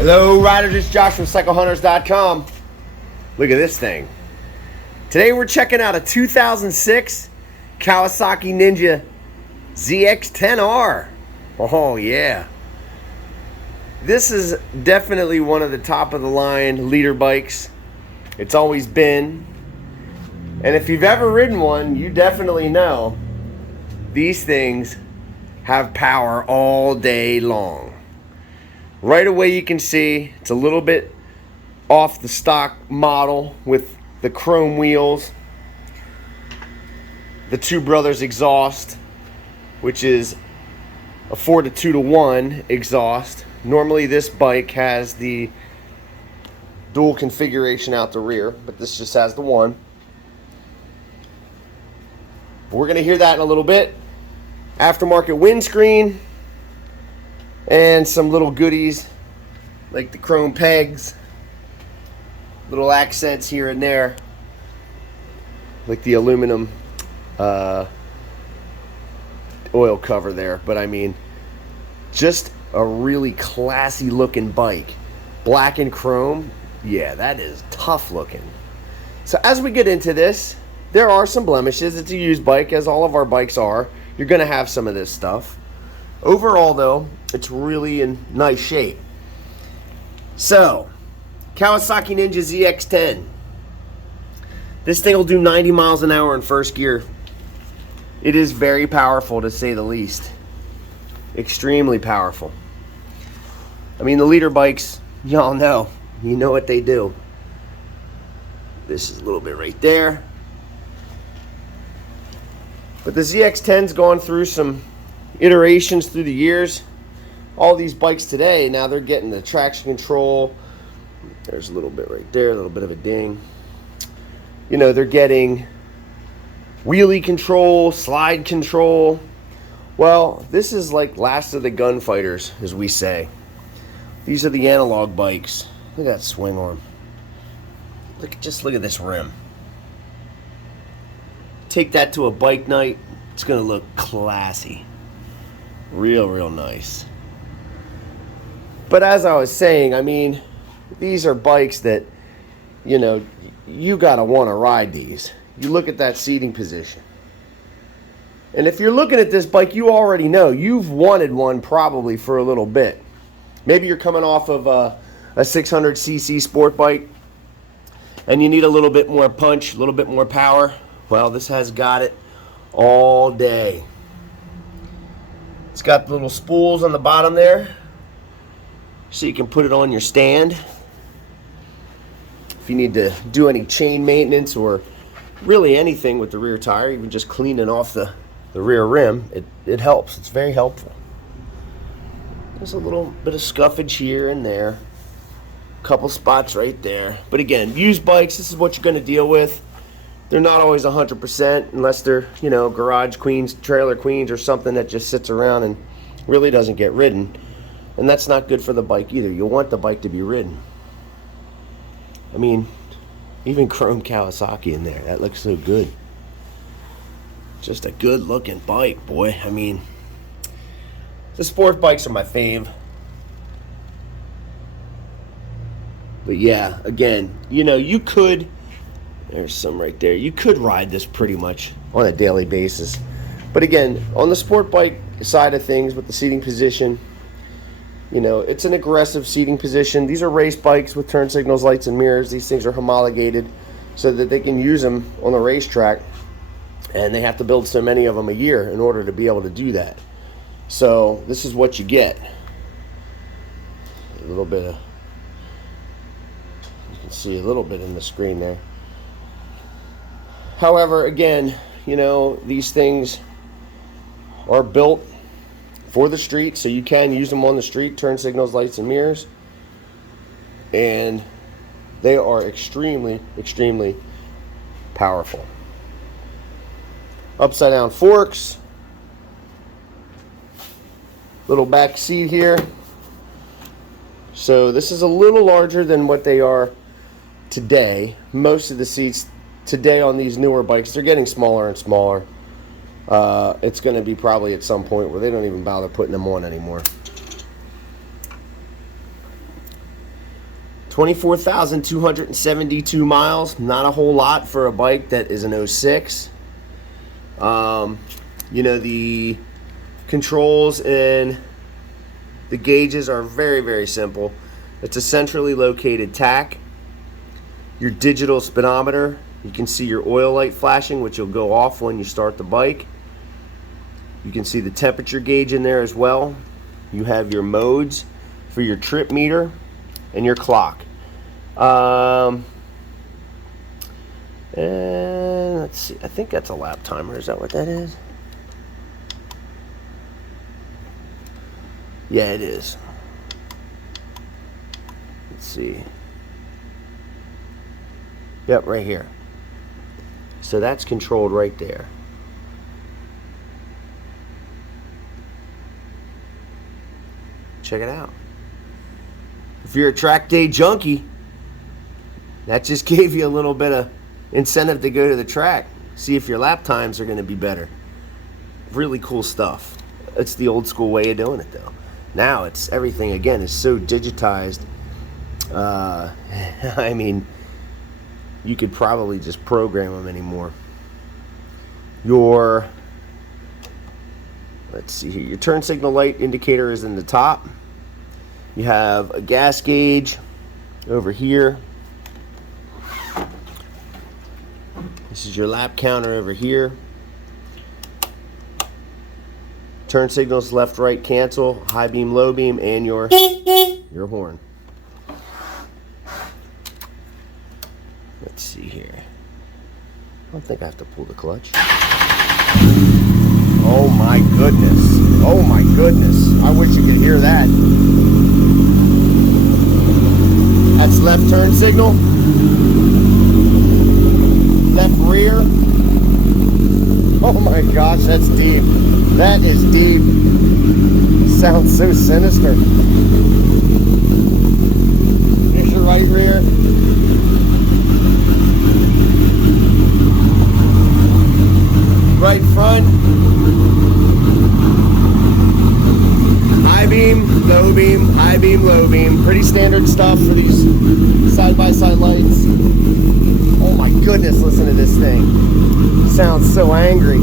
Hello riders, it's Josh from CycleHunters.com. Look at this thing. Today we're checking out a 2006 Kawasaki Ninja ZX-10R. Oh yeah. This is definitely one of the top of the line leader bikes. It's always been. And if you've ever ridden one, you definitely know these things have power all day long. Right away you can see it's a little bit off the stock model with the chrome wheels, the Two Brothers exhaust, which is a 4-to-2-to-1 exhaust. Normally this bike has the dual configuration out the rear, but this just has the one. We're going to hear that in a little bit. Aftermarket windscreen and some little goodies like the chrome pegs, little accents here and there, like the aluminum oil cover there. But I mean, just a really classy looking bike. Black and chrome, yeah, that is tough looking. So as we get into this, there are some blemishes. It's a used bike, as all of our bikes are. You're gonna have some of this stuff. Overall though, it's really in nice shape. So, Kawasaki Ninja ZX-10. This thing will do 90 miles an hour in first gear. It is very powerful, to say the least. Extremely powerful. I mean, the leader bikes, y'all know. You know what they do. This is a little bit right there. But the ZX-10's gone through some iterations through the years. All these bikes today, now they're getting the traction control. There's a little bit right there, a little bit of a ding. You know, they're getting wheelie control, slide control. Well, this is like last of the gunfighters, as we say. These are the analog bikes. Look at that swing arm. Just look at this rim. Take that to a bike night, it's gonna look classy. Real nice. But as I was saying, I mean, these are bikes that, you know, you gotta wanna ride these. You look at that seating position. And if you're looking at this bike, you already know you've wanted one probably for a little bit. Maybe you're coming off of a 600cc sport bike and you need a little bit more punch, a little bit more power. Well, this has got it all day. It's got the little spools on the bottom there, so you can put it on your stand. If you need to do any chain maintenance or really anything with the rear tire, even just cleaning off the rear rim, it helps. It's very helpful. There's a little bit of scuffage here and there. A couple spots right there. But again, used bikes, this is what you're going to deal with. They're not always 100% unless they're, you know, garage queens, trailer queens, or something that just sits around and really doesn't get ridden. And that's not good for the bike either. You want the bike to be ridden. I mean, even chrome Kawasaki in there. That looks so good. Just a good looking bike, boy. I mean, the sport bikes are my fave. But yeah, again, you know, you could... There's some right there. You could ride this pretty much on a daily basis. But again, on the sport bike side of things with the seating position, you know, it's an aggressive seating position. These are race bikes with turn signals, lights, and mirrors. These things are homologated so that they can use them on the racetrack. And they have to build so many of them a year in order to be able to do that. So this is what you get. A little bit of... You can see a little bit in the screen there. However, again, you know, these things are built for the street, so you can use them on the street, turn signals, lights, and mirrors. And they are extremely powerful. Upside down forks. Little back seat here. So this is a little larger than what they are today. Most of the seats today on these newer bikes, they're getting smaller and smaller. It's going to be probably at some point where they don't even bother putting them on anymore. 24,272 miles. Not a whole lot for a bike that is an 06. You know, the controls and the gauges are very, very simple. It's a centrally located tach. Your digital speedometer. You can see your oil light flashing, which will go off when you start the bike. You can see the temperature gauge in there as well. You have your modes for your trip meter and your clock. And let's see, I think that's a lap timer. Is that what that is? Yeah, it is. Let's see. Yep, right here. So that's controlled right there. Check it out. If you're a track day junkie, that just gave you a little bit of incentive to go to the track. See if your lap times are going to be better. Really cool stuff. It's the old school way of doing it though. Now it's everything again is so digitized. I mean, you could probably just program them anymore. Let's see here. Your turn signal light indicator is in the top. You have a gas gauge over here. This is your lap counter over here. Turn signals left, right, cancel, high beam, low beam, and your horn. Let's see here. I don't think I have to pull the clutch. Oh my goodness. Oh my goodness. I wish you could hear that. That's left turn signal. Left rear. Oh my gosh, that's deep. That is deep. Sounds so sinister. Here's your right rear. Right front. High beam, low beam, high beam, low beam. Pretty standard stuff for these side-by-side lights. Oh my goodness, listen to this thing. Sounds so angry.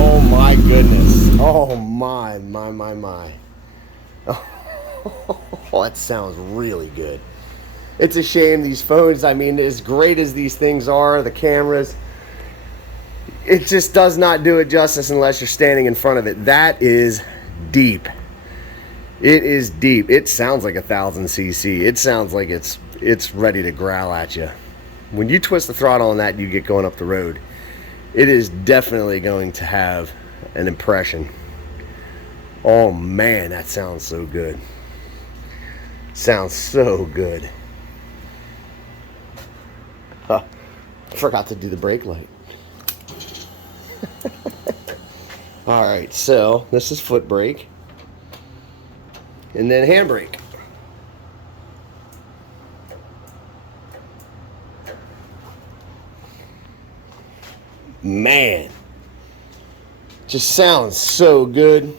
Oh my goodness. Oh my. Oh, that sounds really good. It's a shame these phones, I mean, as great as these things are, the cameras, it just does not do it justice unless you're standing in front of it. That is deep. It is deep. It sounds like 1,000 cc. It sounds like it's ready to growl at you. When you twist the throttle on that and you get going up the road, it is definitely going to have an impression. Oh man, that sounds so good. Sounds so good. Huh. Forgot to do the brake light. Alright, so this is foot brake. And then handbrake. Man, just sounds so good.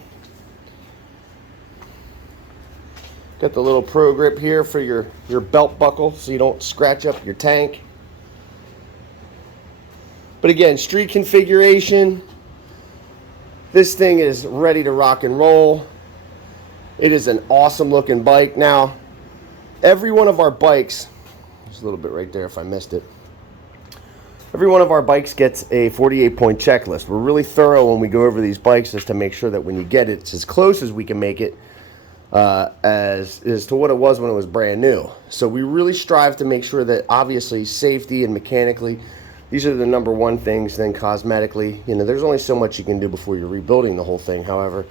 Got the little pro grip here for your belt buckle so you don't scratch up your tank. But again, street configuration. This thing is ready to rock and roll. It is an awesome looking bike. Now, every one of our bikes, there's a little bit right there if I missed it. Every one of our bikes gets a 48-point checklist. We're really thorough when we go over these bikes just to make sure that when you get it, it's as close as we can make it as to what it was when it was brand new. So we really strive to make sure that obviously safety and mechanically, these are the number one things. Then cosmetically, you know, there's only so much you can do before you're rebuilding the whole thing. However,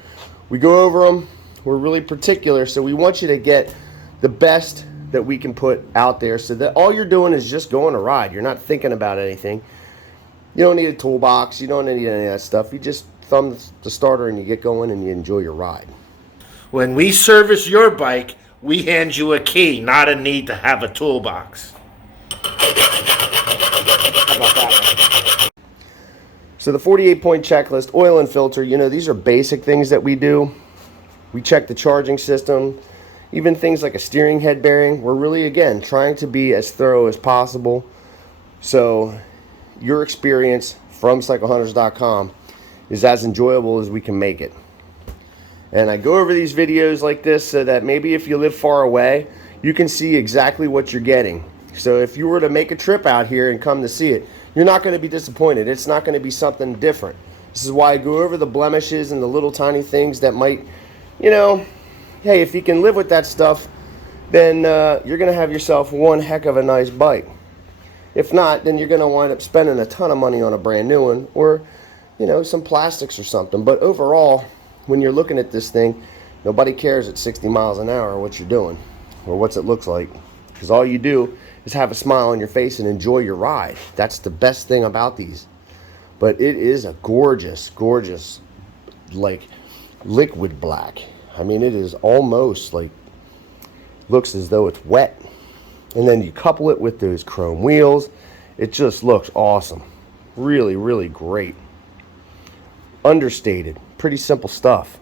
we go over them. We're really particular, so we want you to get the best that we can put out there so that all you're doing is just going to ride. You're not thinking about anything. You don't need a toolbox. You don't need any of that stuff. You just thumb the starter and you get going and you enjoy your ride. When we service your bike, We hand you a key, not a need to have a toolbox. How about that? So the 48-point checklist, oil and filter, you know, these are basic things that we do. We check the charging system, even things like a steering head bearing. We're really, again, trying to be as thorough as possible. So your experience from CycleHunters.com is as enjoyable as we can make it. And I go over these videos like this so that maybe if you live far away, you can see exactly what you're getting. So if you were to make a trip out here and come to see it, you're not going to be disappointed. It's not going to be something different. This is why I go over the blemishes and the little tiny things that might, you know, hey, if you can live with that stuff, then you're going to have yourself one heck of a nice bike. If not, then you're going to wind up spending a ton of money on a brand new one, or, you know, some plastics or something. But overall, when you're looking at this thing, nobody cares at 60 miles an hour what you're doing or what it looks like, because all you do is have a smile on your face and enjoy your ride. That's the best thing about these. But it is a gorgeous, gorgeous, like, liquid black. I mean, it is almost like, looks as though it's wet. And then you couple it with those chrome wheels. It just looks awesome. Really, really great. Understated. Pretty simple stuff.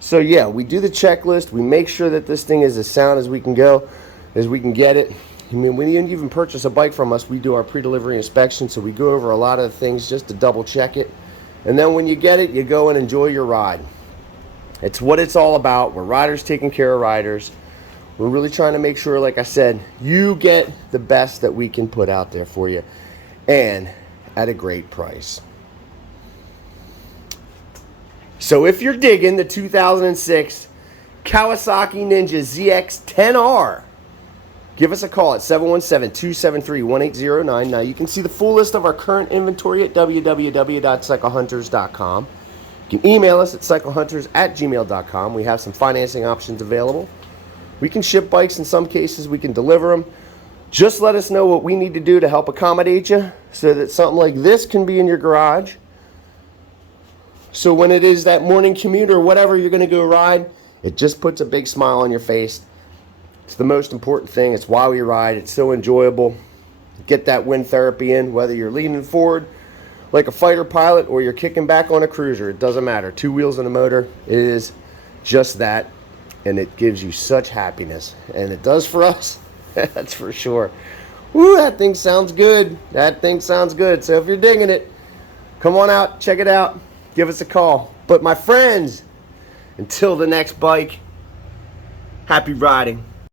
So yeah, we do the checklist. We make sure that this thing is as sound as we can go, as we can get it. I mean, when you even purchase a bike from us, we do our pre-delivery inspection, so we go over a lot of the things just to double check it. And then when you get it, you go and enjoy your ride. It's what it's all about. We're riders taking care of riders. We're really trying to make sure, like I said, you get the best that we can put out there for you, and at a great price. So if you're digging the 2006 Kawasaki Ninja ZX-10R, give us a call at 717-273-1809. Now, you can see the full list of our current inventory at www.cyclehunters.com. You can email us at cyclehunters@gmail.com. We have some financing options available. We can ship bikes. In some cases, we can deliver them. Just let us know what we need to do to help accommodate you so that something like this can be in your garage. So when it is that morning commute or whatever you're going to go ride, it just puts a big smile on your face. It's the most important thing. It's why we ride. It's so enjoyable. Get that wind therapy in, whether you're leaning forward like a fighter pilot or you're kicking back on a cruiser. It doesn't matter. 2 wheels and a motor. It is just that, and it gives you such happiness. And it does for us. That's for sure. Woo, that thing sounds good. That thing sounds good. So if you're digging it, come on out, check it out. Give us a call. But my friends, until the next bike, happy riding.